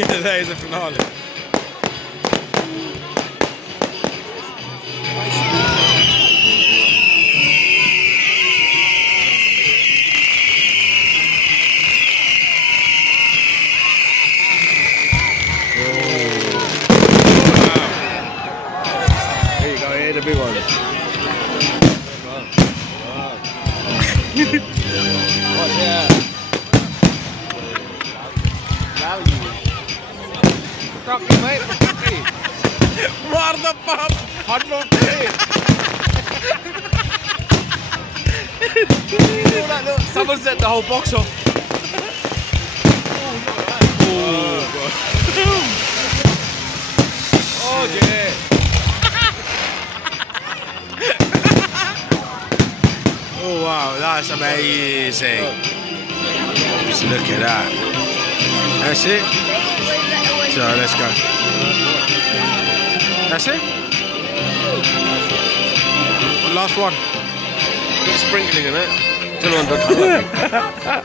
Yeah, that is a finale. There you go, here the big one. Watch out. Cocky, mate. Cocky. Waar de pap! Hardloop erin. Look, someone set the whole box off. Oh, yeah. Oh wow, that's amazing. Just look at that. That's it. So let's go. That's it. Last one. Bit of sprinkling in it. Don't know what to colour.